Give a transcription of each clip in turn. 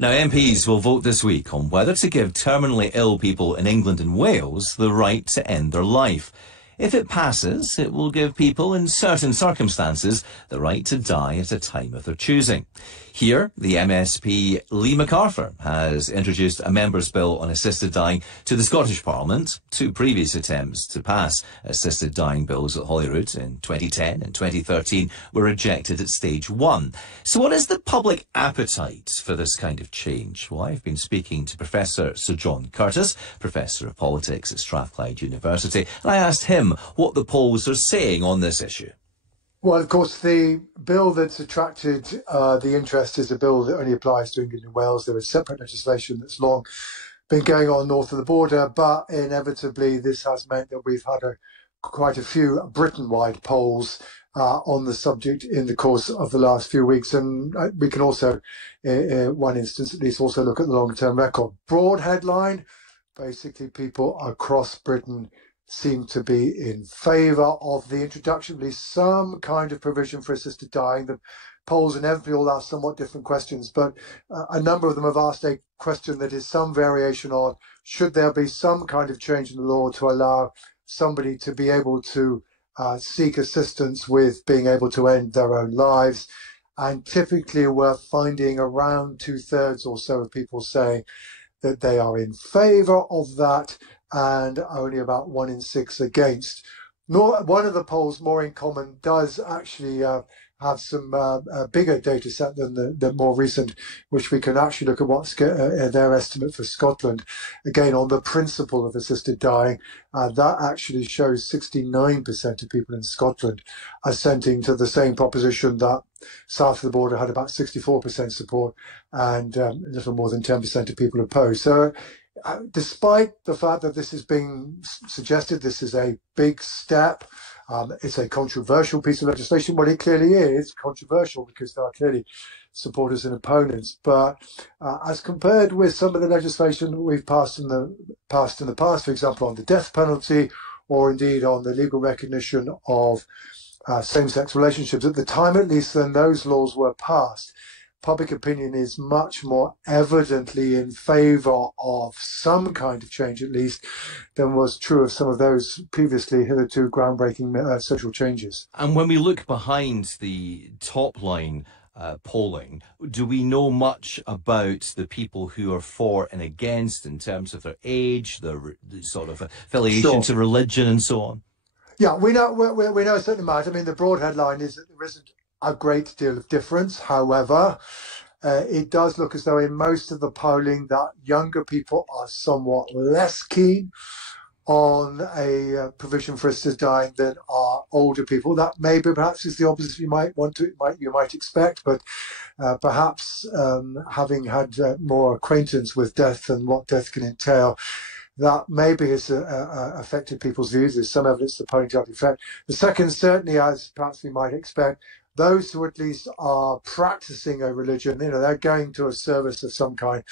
Now, MPs will vote this week on whether to give terminally ill people in England and Wales the right to end their life. If it passes, it will give people in certain circumstances the right to die at a time of their choosing. Here, the MSP Lee MacArthur has introduced a members' bill on assisted dying to the Scottish Parliament. Two previous attempts to pass assisted dying bills at Holyrood in 2010 and 2013 were rejected at stage 1. So what is the public appetite for this kind of change? Well, I've been speaking to Professor Sir John Curtice, Professor of Politics at Strathclyde University, and I asked him what the polls are saying on this issue. Well, of course, the bill that's attracted the interest is a bill that only applies to England and Wales. There is separate legislation that's long been going on north of the border, but inevitably this has meant that we've had quite a few Britain-wide polls on the subject in the course of the last few weeks. And we can also, in one instance at least, also look at the long-term record. Broad headline, basically people across Britain seem to be in favour of the introduction of at least some kind of provision for assisted dying. The polls inevitably all ask somewhat different questions, but a number of them have asked a question that is some variation on, should there be some kind of change in the law to allow somebody to be able to seek assistance with being able to end their own lives? And typically we're finding around 2/3 or so of people saying that they are in favour of that, and only about 1 in 6 against. One of the polls, More in Common, does actually have some bigger data set than the more recent, which we can actually look at what's their estimate for Scotland. Again, on the principle of assisted dying, that actually shows 69% of people in Scotland assenting to the same proposition. That south of the border had about 64% support, and a little more than 10% of people opposed. So despite the fact that this is being suggested, this is a big step. It's a controversial piece of legislation. Well, it clearly is controversial because there are clearly supporters and opponents. But as compared with some of the legislation that we've passed in the past, for example, on the death penalty, or indeed on the legal recognition of same-sex relationships, at the time at least when those laws were passed, public opinion is much more evidently in favour of some kind of change, at least, than was true of some of those previously hitherto groundbreaking social changes. And when we look behind the top line polling, do we know much about the people who are for and against in terms of their age, the sort of affiliation to religion and so on? Yeah, we know a certain amount. I mean, the broad headline is that there isn't a great deal of difference. However, it does look as though in most of the polling that younger people are somewhat less keen on a provision for assisted dying than are older people. That maybe perhaps is the opposite you might expect, but perhaps having had more acquaintance with death and what death can entail, that maybe has affected people's views. There's some evidence the polling to that effect. The second, certainly, as perhaps we might expect, those who at least are practicing a religion, they're going to a service of some kind,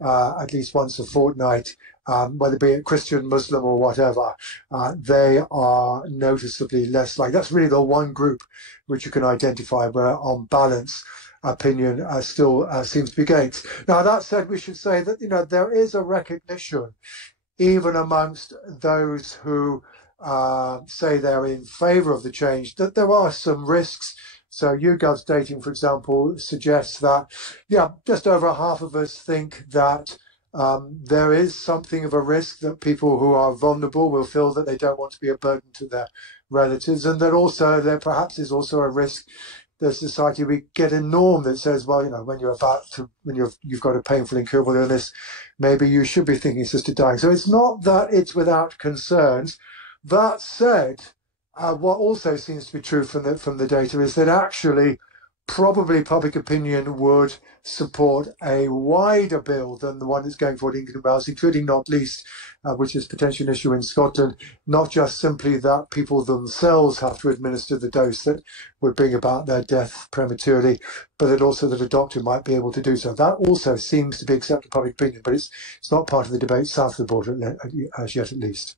at least once a fortnight, whether it be a Christian, Muslim or whatever, they are noticeably less like. That's really the one group which you can identify where, on balance, opinion still seems to be against. Now, that said, we should say that, there is a recognition, even amongst those who say they're in favour of the change, that there are some risks. So YouGov's dating, for example, suggests that, just over half of us think that there is something of a risk that people who are vulnerable will feel that they don't want to be a burden to their relatives, and that also there perhaps is also a risk that society we get a norm that says, well, when you've got a painful, incurable illness, maybe you should be thinking assisted dying. So it's not that it's without concerns. That said, what also seems to be true from the data is that actually probably public opinion would support a wider bill than the one that's going forward in England and Wales, including not least, which is potentially an issue in Scotland, not just simply that people themselves have to administer the dose that would bring about their death prematurely, but that also that a doctor might be able to do so. That also seems to be accepted public opinion, but it's not part of the debate south of the border as yet, at least.